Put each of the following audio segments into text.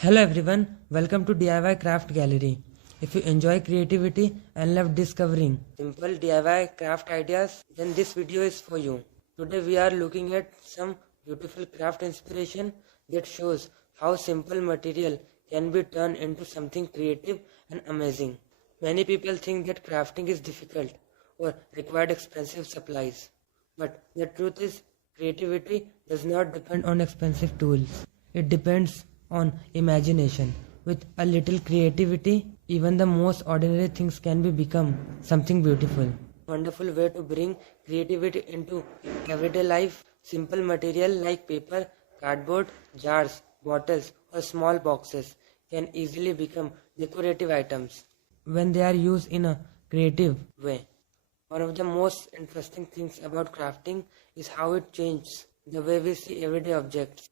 Hello everyone, welcome to DIY Craft Gallery. If you enjoy creativity and love discovering simple DIY craft ideas, then this video is for you. Today we are looking at some beautiful craft inspiration that shows how simple material can be turned into something creative and amazing. Many people think that crafting is difficult or required expensive supplies. But the truth is, creativity does not depend on expensive tools. It depends on imagination. With a little creativity, even the most ordinary things can become something beautiful. Wonderful way to bring creativity into everyday life. Simple material like paper, cardboard, jars, bottles, or small boxes can easily become decorative items when they are used in a creative way. One of the most interesting things about crafting is how it changes the way we see everyday objects.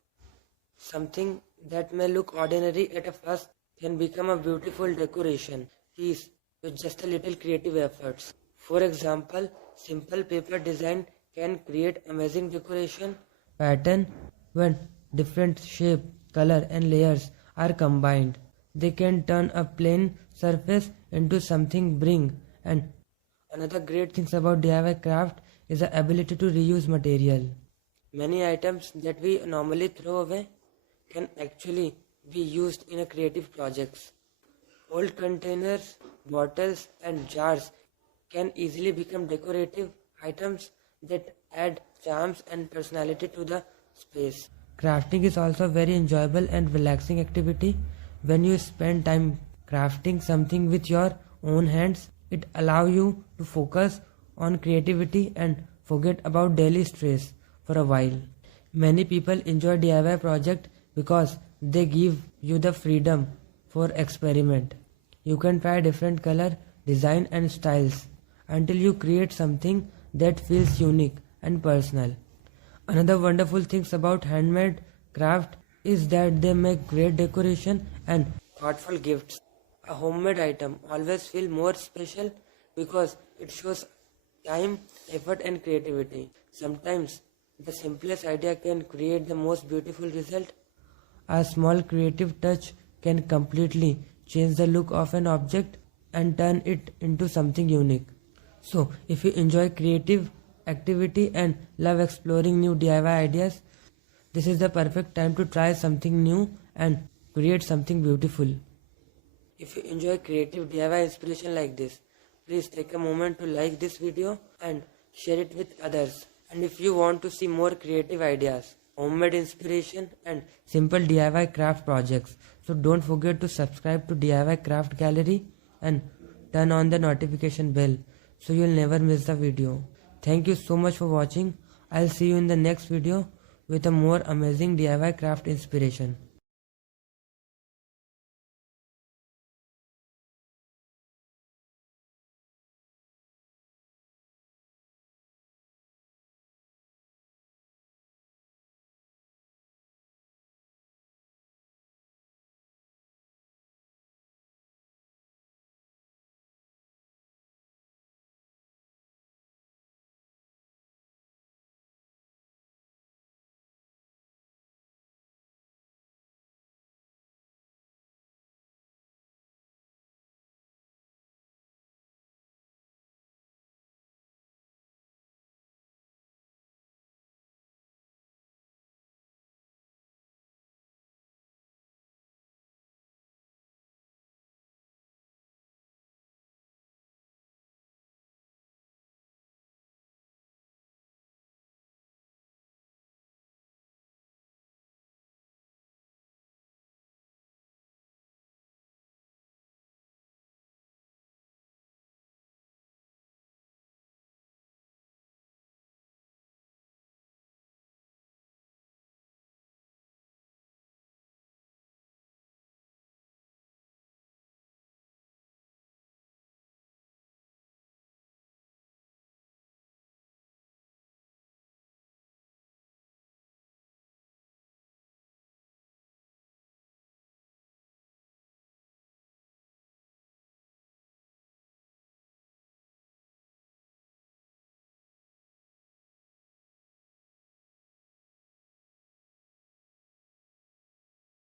Something that may look ordinary at a first can become a beautiful decoration piece with just a little creative efforts. For example, simple paper design can create amazing decoration pattern when different shape, color and layers are combined. They can turn a plain surface into something bring. And another great thing about DIY craft is the ability to reuse material. Many items that we normally throw away can actually be used in a creative projects. Old containers, bottles and jars can easily become decorative items that add charms and personality to the space. Crafting is also a very enjoyable and relaxing activity. When you spend time crafting something with your own hands, it allows you to focus on creativity and forget about daily stress for a while. Many people enjoy DIY projects because they give you the freedom for experiment. You can try different color, design and styles until you create something that feels unique and personal. Another wonderful thing about handmade craft is that they make great decoration and thoughtful gifts. A homemade item always feels more special because it shows time, effort and creativity. Sometimes the simplest idea can create the most beautiful result. A small creative touch can completely change the look of an object and turn it into something unique. So, if you enjoy creative activity and love exploring new DIY ideas, this is the perfect time to try something new and create something beautiful. If you enjoy creative DIY inspiration like this, please take a moment to like this video and share it with others. And if you want to see more creative ideas, homemade inspiration and simple DIY craft projects, so don't forget to subscribe to DIY Craft Gallery and turn on the notification bell so you'll never miss the video. Thank you so much for watching. I'll see you in the next video with a more amazing DIY craft inspiration.